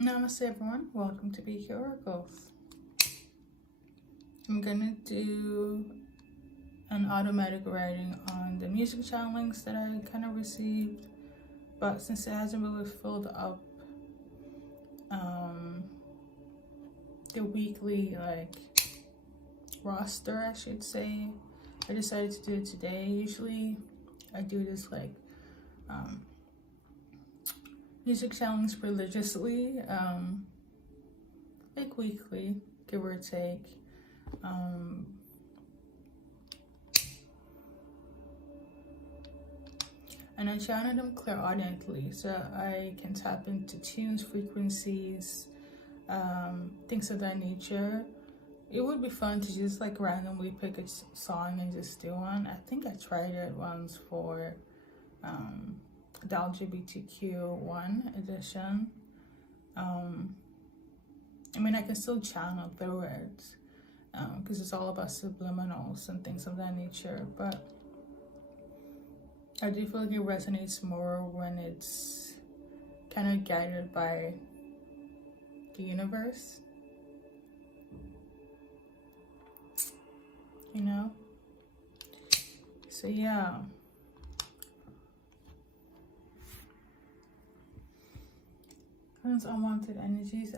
Namaste everyone, welcome to BKA Oracles. I'm gonna do an automatic writing on the music channelings that I kind of received, but since it hasn't really filled up the weekly roster, I should say, I decided to do it today. Usually I do this music challenge religiously, weekly, give or take. And I channel them clairaudiently, so I can tap into tunes, frequencies, things of that nature. It would be fun to just randomly pick a song and just do one. I think I tried it once for the LGBTQ1 edition. I mean, I can still channel through it because it's all about subliminals and things of that nature, but I do feel like it resonates more when it's kind of guided by the universe, you know? So yeah. Unwanted energies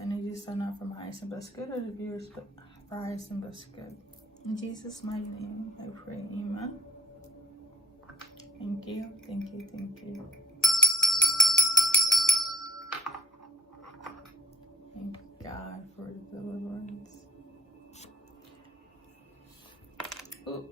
are not from highest and best good, or the viewers for highest and best good. In Jesus' mighty name, I pray, amen. Thank you, thank you, thank you. Thank God for the deliverance. Oh.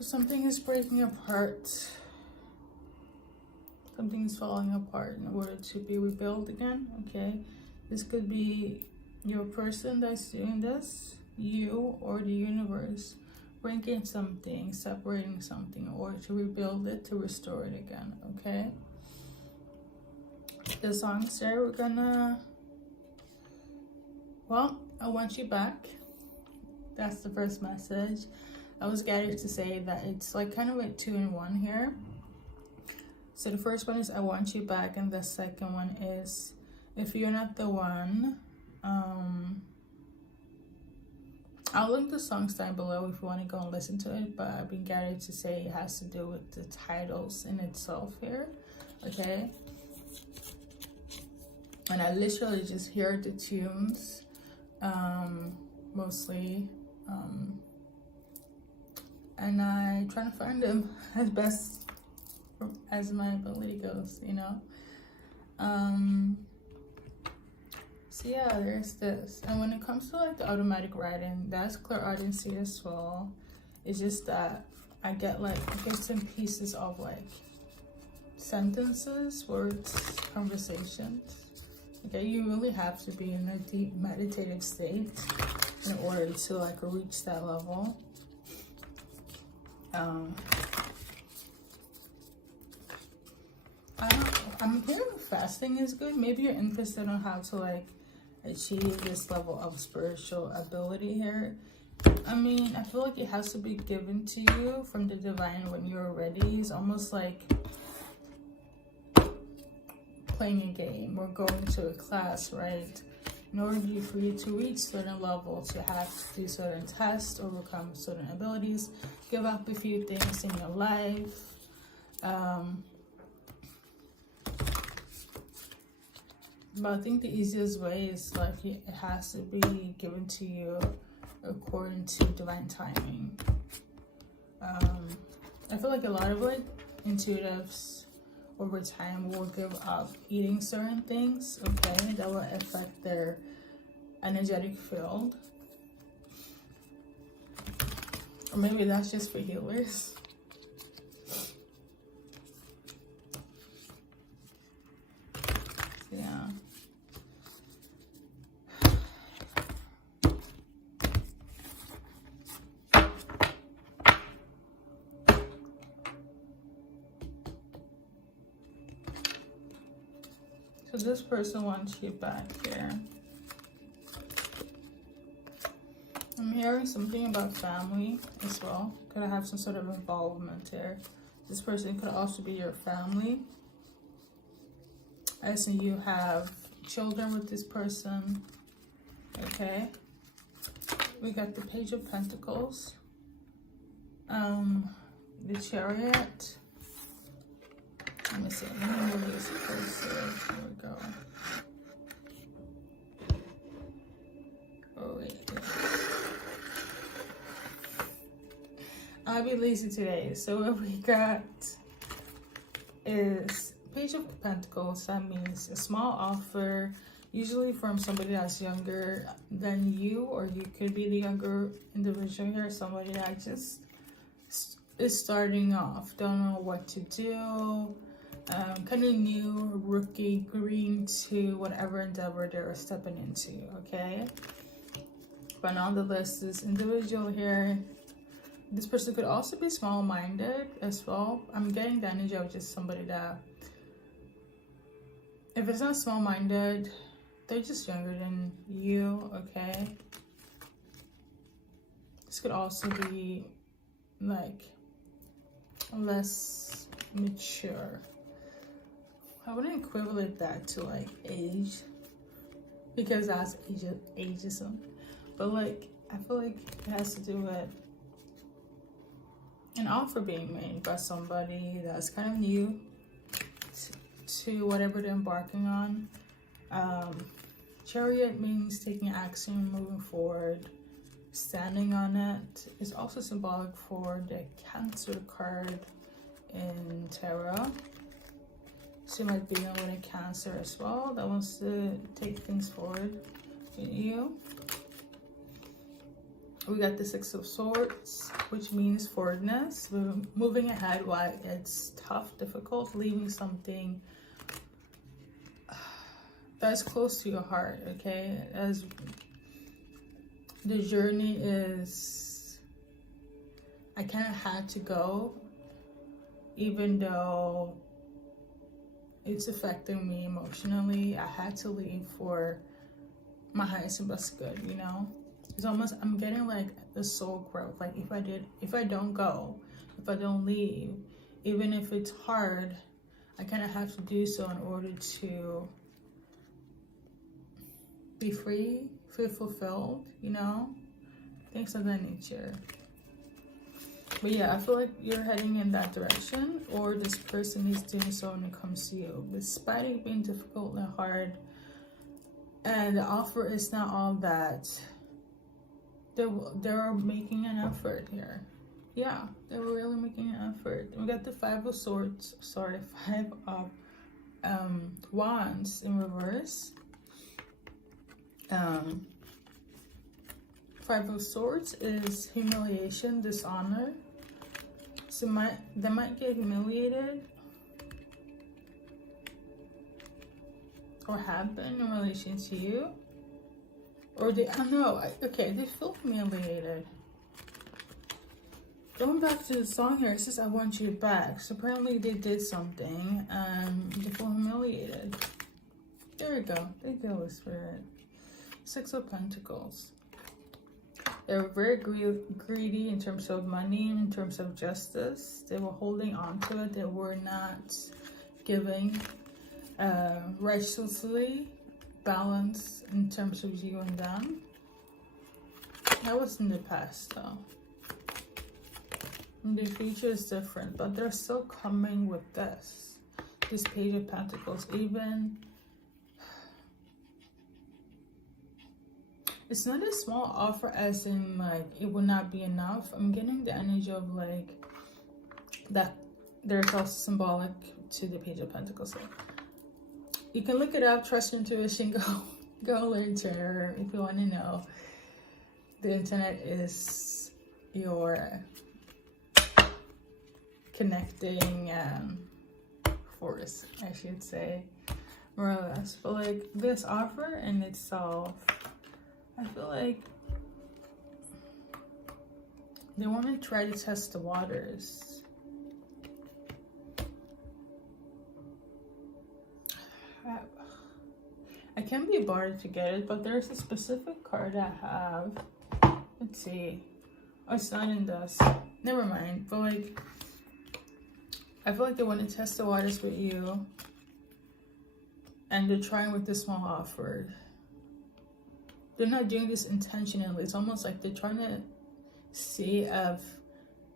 Something is breaking apart. Something is falling apart in order to be rebuilt again, okay? This could be your person that's doing this, you, or the universe, breaking something, separating something, in order to rebuild it, to restore it again, okay? The songs there, we're gonna, well, I want you back. That's the first message. I was guided to say that it's kind of like 2-in-1 here. So the first one is I want you back, and the second one is if you're not the one. I'll link the songs down below if you want to go and listen to it, but I've been guided to say it has to do with the titles in itself here, okay? And I literally just hear the tunes, mostly, and I try to find them as best as my ability goes, you know? So yeah, there's this. And when it comes to the automatic writing, that's clairaudience as well. It's just that I get bits and pieces of sentences, words, conversations. Okay, you really have to be in a deep meditative state in order to reach that level. I'm hearing fasting is good. Maybe you're interested on how to achieve this level of spiritual ability here. I mean, I feel like it has to be given to you from the divine when you're ready. It's almost like playing a game or going to a class, right? In order for you to reach certain levels, you have to do certain tests, overcome certain abilities, give up a few things in your life. But I think the easiest way is it has to be given to you according to divine timing. I feel like a lot of intuitives over time will give up eating certain things, okay, that will affect their energetic field. Or maybe that's just for healers. Yeah. But this person wants you back here. I'm hearing something about family as well. Could I have some sort of involvement here? This person could also be your family. I see you have children with this person. Okay. We got the Page of Pentacles. The Chariot. Let me see. Let me move this closer. Here we go. Oh, wait. I'll be lazy today. So what we got is Page of Pentacles. That means a small offer, usually from somebody that's younger than you, or you could be the younger individual here, somebody that just is starting off, don't know what to do, kind of new, rookie, green to whatever endeavor they're stepping into, okay? But nonetheless, this individual here, this person could also be small-minded as well. I'm getting the energy of just somebody that, if it's not small-minded, they're just younger than you, okay? This could also be like less mature. I wouldn't equivalent that to like age, because that's ageism. But like, I feel like it has to do with an offer being made by somebody that's kind of new to whatever they're embarking on. Chariot means taking action, moving forward, standing on it. It's also symbolic for the Cancer card in tarot. So you might be dealing with a Cancer as well that wants to take things forward in you. We got the Six of Swords, which means forwardness. We're moving ahead while it's tough, difficult, leaving something that's close to your heart, okay? As the journey is, I kind of had to go, even though it's affecting me emotionally. I had to leave for my highest and best good, you know? It's almost, I'm getting like the soul growth. Like if I don't go, if I don't leave, even if it's hard, I kind of have to do so in order to be free, feel fulfilled, you know, things of that nature. But yeah, I feel like you're heading in that direction, or this person is doing so when it comes to you, despite it being difficult and hard. And the offer is not all that. They're making an effort here. Yeah, they were really making an effort. We got the Five of Swords, sorry, Five of Wands in reverse. Five of Swords is humiliation, dishonor. So they might get humiliated or have been in relation to you. Or they, I don't know, okay, they feel humiliated. Going back to the song here, it says, I want you back. So apparently they did something and they feel humiliated. There we go. Thank you, Holy Spirit. Six of Pentacles. They were very greedy in terms of money, in terms of justice. They were holding on to it. They were not giving righteously, balance in terms of you and them. That was in the past though. In the future is different, but they're still coming with this Page of Pentacles. Even it's not a small offer as in like it will not be enough. I'm getting the energy of like that there's also symbolic to the Page of Pentacles. You can look it up, trust your intuition, go learn tarot if you want to know. The internet is your connecting force, I should say, more or less. But like this offer in itself, I feel like they want to try to test the waters. be bothered to get it, but there's a specific card I have. Let's see. Oh, it's not in this. Never mind. But like, I feel like they want to test the waters with you, and they're trying with this small offer. They're not doing this intentionally. It's almost like they're trying to see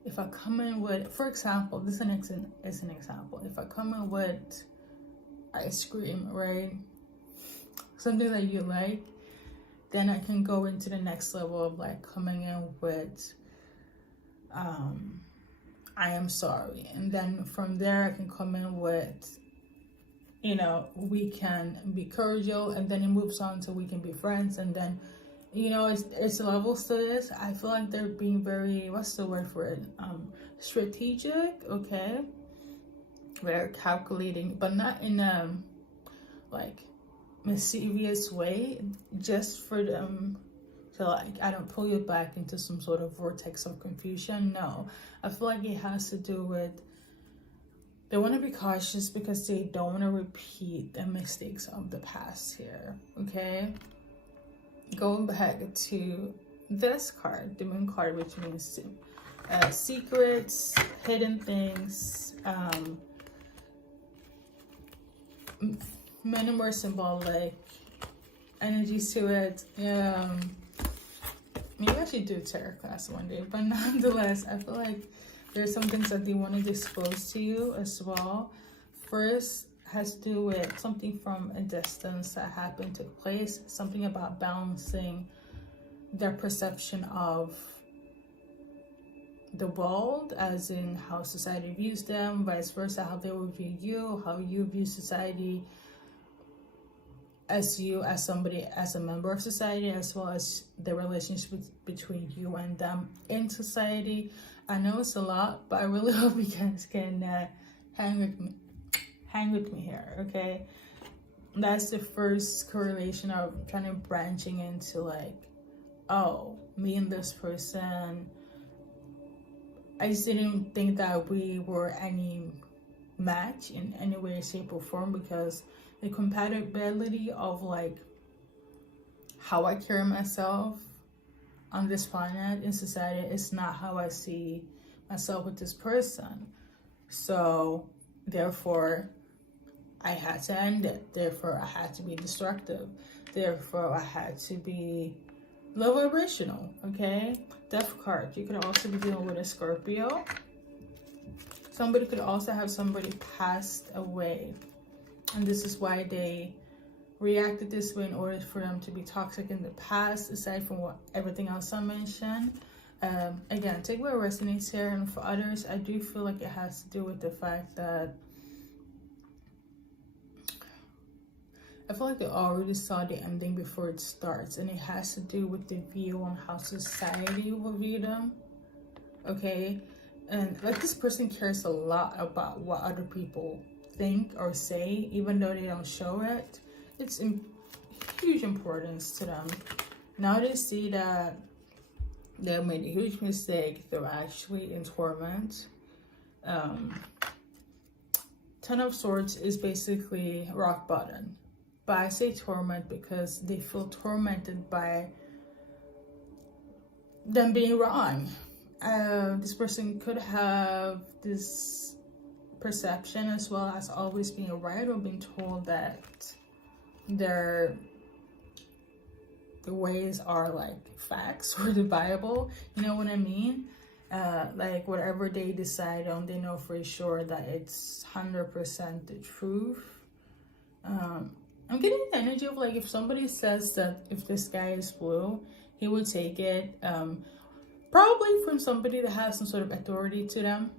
if I come in with, for example, this is an example. If I come in with ice cream, right? Something that you like, then I can go into the next level of like coming in with, I am sorry. And then from there, I can come in with, you know, we can be cordial, and then it moves on to we can be friends. And then, you know, it's levels to this. I feel like they're being very, what's the word for it? Strategic, okay? Very calculating, but not in a, like, mischievous way, just for them to, like, I don't pull you back into some sort of vortex of confusion. No, I feel like it has to do with, they want to be cautious because they don't want to repeat the mistakes of the past here, okay? Going back to this card, the moon card, which means secrets, hidden things, many more symbolic energies to it. Maybe I should do a tarot class one day, but nonetheless, I feel like there's some things that they want to disclose to you as well. First has to do with something from a distance that happened, took place, something about balancing their perception of the world, as in how society views them, vice versa, how they will view you, how you view society as you, as somebody, as a member of society, as well as the relationship between you and them in society. I know it's a lot, but I really hope you guys can hang with me here, okay? That's the first correlation of kind of branching into like, oh, me and this person, I just didn't think that we were any match in any way, shape, or form, because the compatibility of like how I carry myself on this planet in society is not how I see myself with this person. So therefore I had to end it. Therefore I had to be destructive. Therefore I had to be low vibrational, okay? Death card. You could also be dealing with a Scorpio. Somebody could also have somebody passed away, and this is why they reacted this way, in order for them to be toxic in the past, aside from everything else I mentioned. Again, take what resonates here, and for others, I do feel like it has to do with the fact that I feel like they already saw the ending before it starts, and it has to do with the view on how society will view them, okay? And like, this person cares a lot about what other people think or say, even though they don't show it. It's huge importance to them. Now they see that they made a huge mistake, they're actually in torment. Ten of Swords is basically rock bottom. But I say torment because they feel tormented by them being wrong. This person could have this perception as well as always being right, or being told that the ways are like facts or the Bible, you know what I mean? Like whatever they decide on, they know for sure that it's 100% the truth. I'm getting the energy of like, if somebody says that if this guy is blue, he would take it probably from somebody that has some sort of authority to them.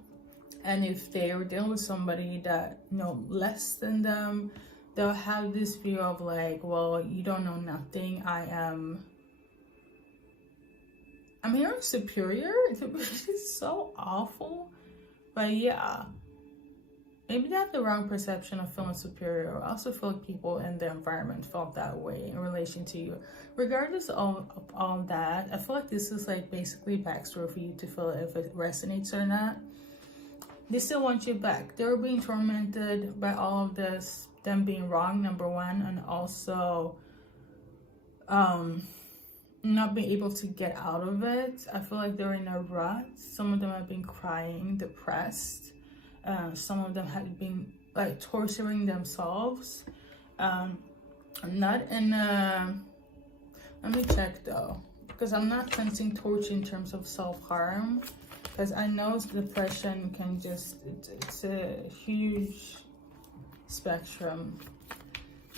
And if they are dealing with somebody that less than them, they'll have this view of like, well, you don't know nothing. I'm hearing superior. It's so awful. But yeah, maybe they have the wrong perception of feeling superior. I also feel like people in the environment felt that way in relation to you. Regardless of all that, I feel like this is like basically backstory for you to feel if it resonates or not. They still want you back. They were being tormented by all of this, them being wrong, number one, and also not being able to get out of it. I feel like they're in a rut. Some of them have been crying, depressed. Some of them have been like torturing themselves. Not in let me check though, because I'm not sensing torture in terms of self-harm, because I know depression can just, it's a huge spectrum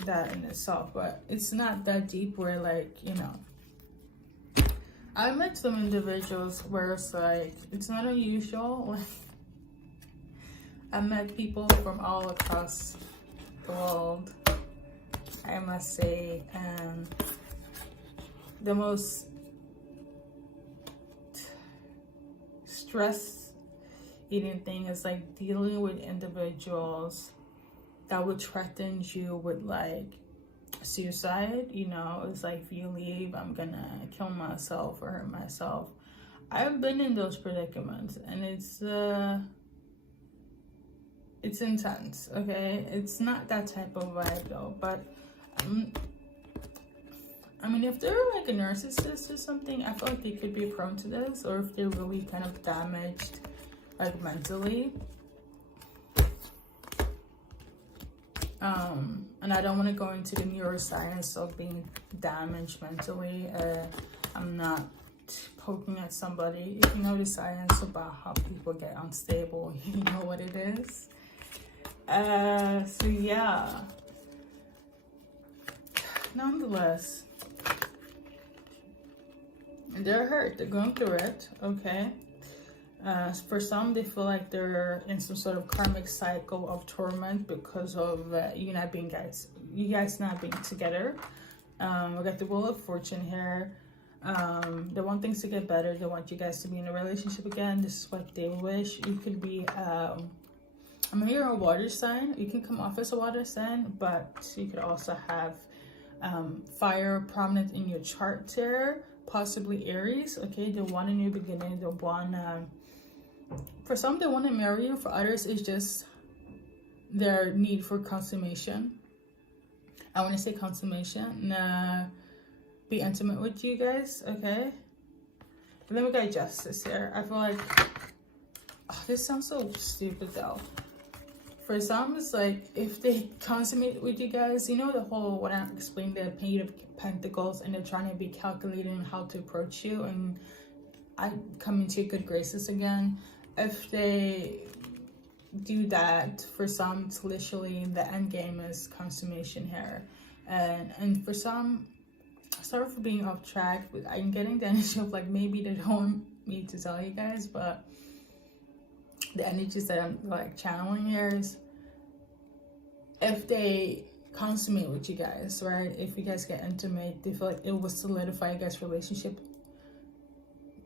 that in itself, but it's not that deep where, like, you know, I met some individuals where it's like, it's not unusual. Like, I met people from all across the world, I must say, and the most stress eating thing is like dealing with individuals that would threaten you with like suicide. You know, it's like, if you leave, I'm gonna kill myself or hurt myself. I've been in those predicaments, and it's intense. Okay, it's not that type of vibe though, but I mean, if they're like a narcissist or something, I feel like they could be prone to this, or if they're really kind of damaged like mentally. And I don't want to go into the neuroscience of being damaged mentally. I'm not poking at somebody. If you know the science about how people get unstable, you know what it is. So yeah. Nonetheless, they're hurt. They're going through it. Okay. For some, they feel like they're in some sort of karmic cycle of torment because of you guys not being together. We got the Wheel of Fortune here. They want things to get better. They want you guys to be in a relationship again. This is what they wish. You could be I mean, you're a water sign. You can come off as a water sign, but you could also have fire prominent in your chart here. Possibly Aries. Okay, they want a new beginning. They want for some, they want to marry you. For others, it's just their need for consummation. I want to say consummation. Be intimate with you guys. Okay, and then we got Justice here. I feel like, oh, this sounds so stupid though. For some, it's like, if they consummate with you guys, you know, the whole, when I explained the Page of Pentacles, and they're trying to be calculating how to approach you, and I come into your good graces again. If they do that, for some, it's literally the end game is consummation here. And for some, sorry for being off track, but I'm getting the energy of like, maybe they don't want me to tell you guys, but the energies that I'm like channeling here is, if they consummate with you guys, right? If you guys get intimate, they feel like it will solidify you guys' relationship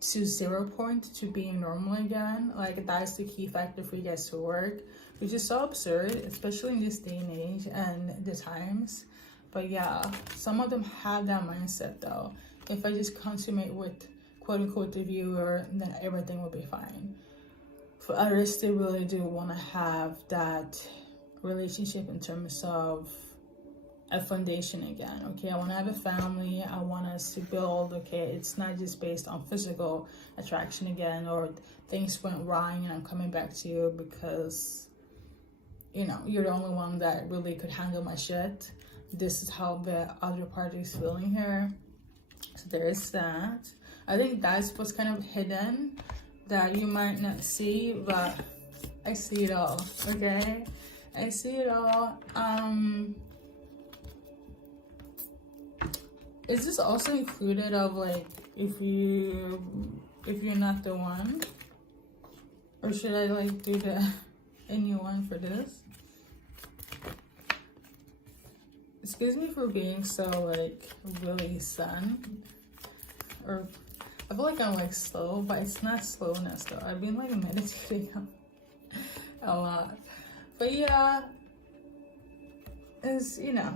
to 0 point, to being normal again. Like, that is the key factor for you guys to work, which is so absurd, especially in this day and age and the times. But yeah, some of them have that mindset though. If I just consummate with quote unquote the viewer, then everything will be fine. For others, they really do want to have that relationship in terms of a foundation again. Okay, I want to have a family. I want us to build. Okay, it's not just based on physical attraction again, or things went wrong and I'm coming back to you because, you know, you're the only one that really could handle my shit. This is how the other party is feeling here. So there is that. I think that's what's kind of hidden that you might not see, but I see it all. Okay, I see it all. Is this also included of like, if you're not the one, or should I like do a new one for this? Excuse me for being so like really sun, or I feel like I'm like slow, but it's not slowness though. I've been like meditating a lot, but yeah, it's, you know,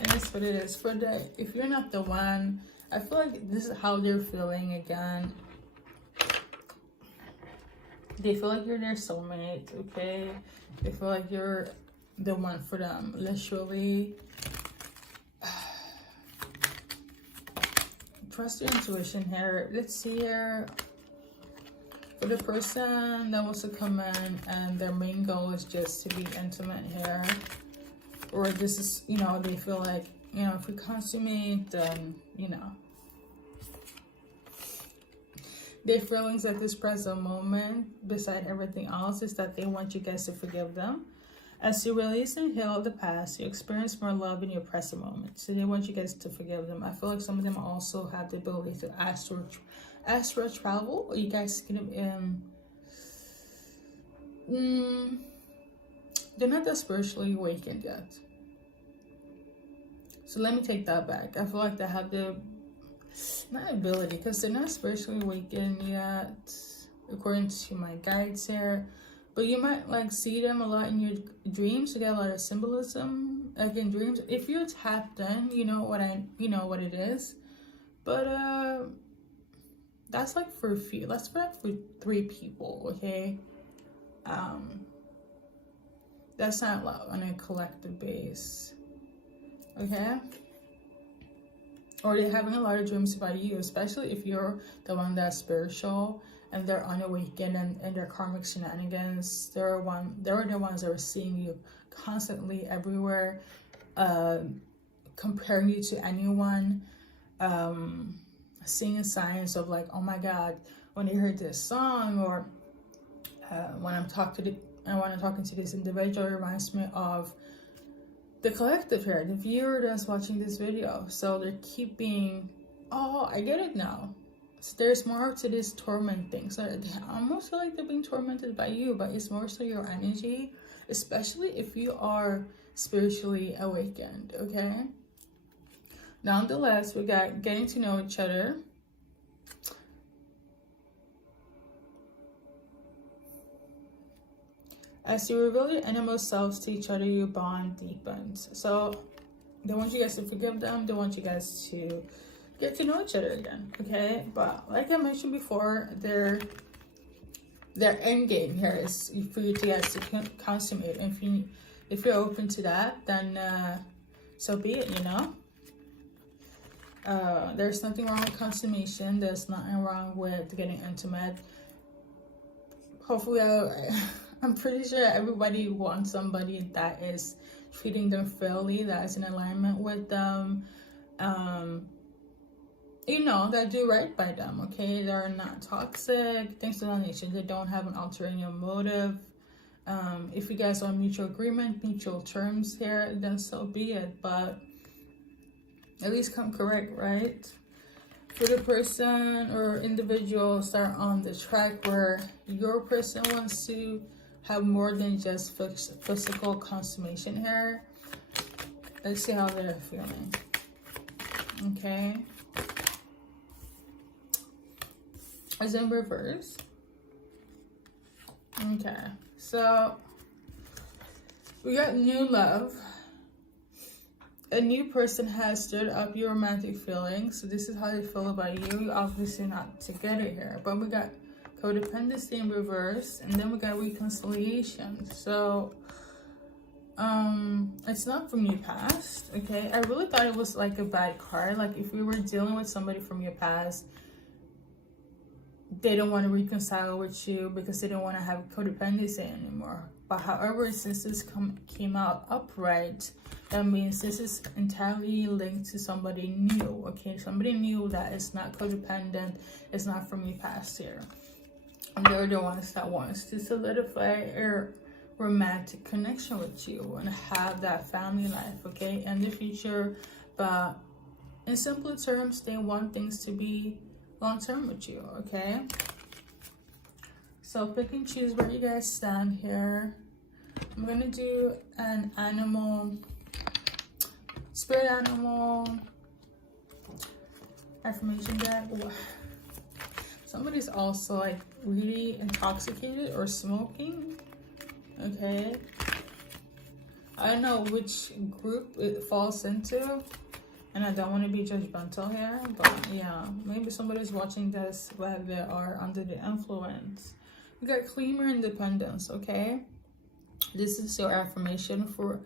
it is what it is. For the, if you're not the one, I feel like this is how they're feeling again. They feel like you're their soulmate. Okay, they feel like you're the one for them, literally. trust your intuition here. Let's see here. For the person that wants to come in and their main goal is just to be intimate here, or this is, you know, they feel like, you know, if we consummate, then, you know, their feelings at this present moment, beside everything else, is that they want you guys to forgive them. As you release and heal the past, you experience more love in your present moment. So they want you guys to forgive them. I feel like some of them also have the ability to astral travel, or you guys can they're not that spiritually awakened yet. So let me take that back. I feel like they have the, not ability, because they're not spiritually awakened yet, according to my guides here. But you might like see them a lot in your dreams. You get a lot of symbolism like in dreams. If you're tapped in, you know what it is. But that's like for a few. That's for 3 people, okay? That's not like on a collective base, okay? Or they're having a lot of dreams about you, especially if you're the one that's spiritual and they're unawakened and their karmic shenanigans. They're the ones that are seeing you constantly everywhere, comparing you to anyone, seeing signs of like, oh my God, when I heard this song, or when I'm talking to this individual, it reminds me of the collective here, the viewer that's watching this video. So they're keeping, oh, I get it now. So there's more to this torment thing. So they almost feel like they're being tormented by you, but it's more so your energy, especially if you are spiritually awakened, okay? Nonetheless, we got getting to know each other. As you reveal your innermost selves to each other, your bond deepens. So they want you guys to forgive them. They want you guys to get to know each other again, okay? But like I mentioned before, their end game here is for you to guys to consummate. And if you're open to that, then so be it, you know? There's nothing wrong with consummation. There's nothing wrong with getting intimate. Hopefully, I'm pretty sure everybody wants somebody that is treating them fairly, that is in alignment with them, you know, that do right by them, okay? They're not toxic, things of that nature. They don't have an ulterior motive. If you guys are on mutual agreement, mutual terms here, then so be it. But at least come correct, right? For the person or individuals that are on the track where your person wants to have more than just physical consummation here, let's see how they're feeling, okay? Is in reverse. Okay, so we got new love. A new person has stirred up your romantic feelings. So this is how they feel about you. Obviously not together here. But we got codependency in reverse. And then we got reconciliation. So it's not from your past, okay? I really thought it was like a bad card. Like if we were dealing with somebody from your past, they don't want to reconcile with you because they don't want to have codependency anymore. But however, since this came out upright, that means this is entirely linked to somebody new, okay? Somebody new that is not codependent, is not from your past here. And they're the ones that wants to solidify a romantic connection with you and have that family life, okay, in the future. But in simple terms, they want things to be long-term with you, okay? So pick and choose where you guys stand here. I'm gonna do an animal, spirit animal affirmation deck. Somebody's also like really intoxicated or smoking, okay? I don't know which group it falls into, and I don't want to be judgmental here, but yeah, maybe somebody's watching this while they are under the influence. We got claim your independence, okay? This is your affirmation for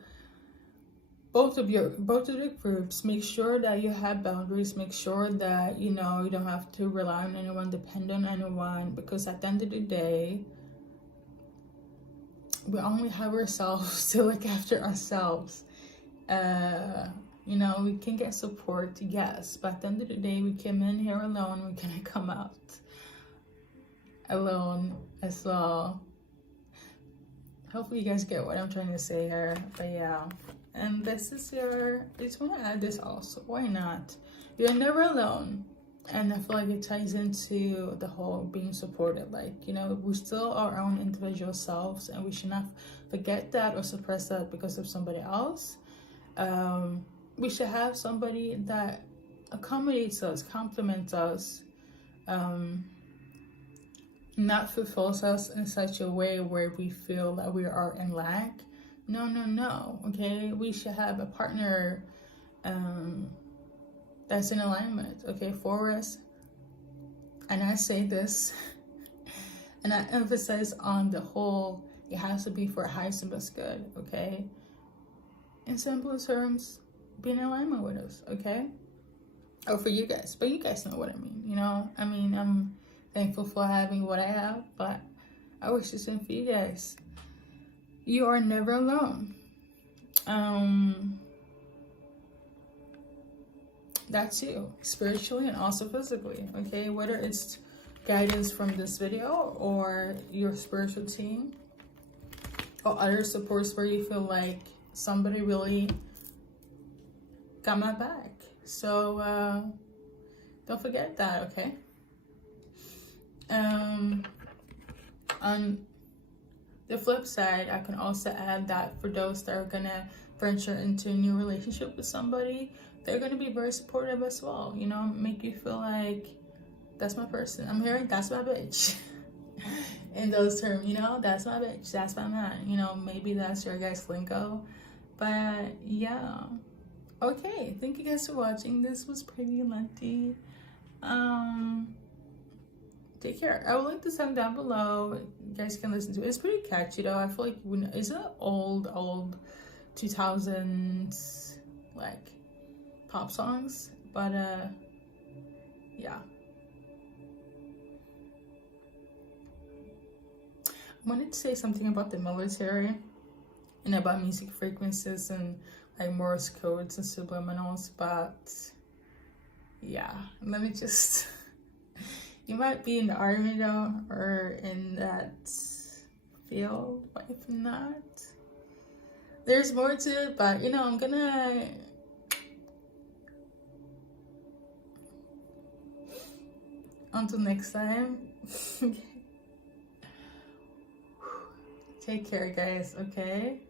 both of the groups, make sure that you have boundaries. Make sure that you don't have to rely on anyone, depend on anyone, because at the end of the day, we only have ourselves to look after ourselves. We can get support, yes, but at the end of the day, we came in here alone, we're gonna come out alone as well. Hopefully you guys get what I'm trying to say here. But yeah, and this is I just want to add this also, why not? You're never alone. And I feel like it ties into the whole being supported. Like, we still are our own individual selves, and we should not forget that or suppress that because of somebody else. We should have somebody that accommodates us, compliments us, not fulfills us in such a way where we feel that we are in lack. No, okay? We should have a partner that's in alignment, okay, for us. And I say this, and I emphasize on the whole, it has to be for our highest and best good, okay? In simple terms, be in alignment with us, okay? Or for you guys, but you guys know what I mean, I'm thankful for having what I have, but I wish the same for you guys. You are never alone. That too, spiritually and also physically, okay? Whether it's guidance from this video or your spiritual team or other supports where you feel like somebody really got my back. So don't forget that, okay? On the flip side, I can also add that for those that are gonna venture into a new relationship with somebody, they're gonna be very supportive as well, make you feel like that's my person. I'm hearing that's my bitch. In those terms, that's my bitch, that's my man, maybe that's your guys' lingo. But yeah. Okay, thank you guys for watching. This was pretty lengthy. Take care. I will link the song down below. You guys can listen to it. It's pretty catchy though. I feel like it's an old 2000s like pop songs, but yeah. I wanted to say something about the military and about music frequencies and like Morse codes and subliminals, but yeah, let me just you might be in the army though, or in that field, but if not, there's more to it. But I'm gonna until next time. Take care, guys, okay?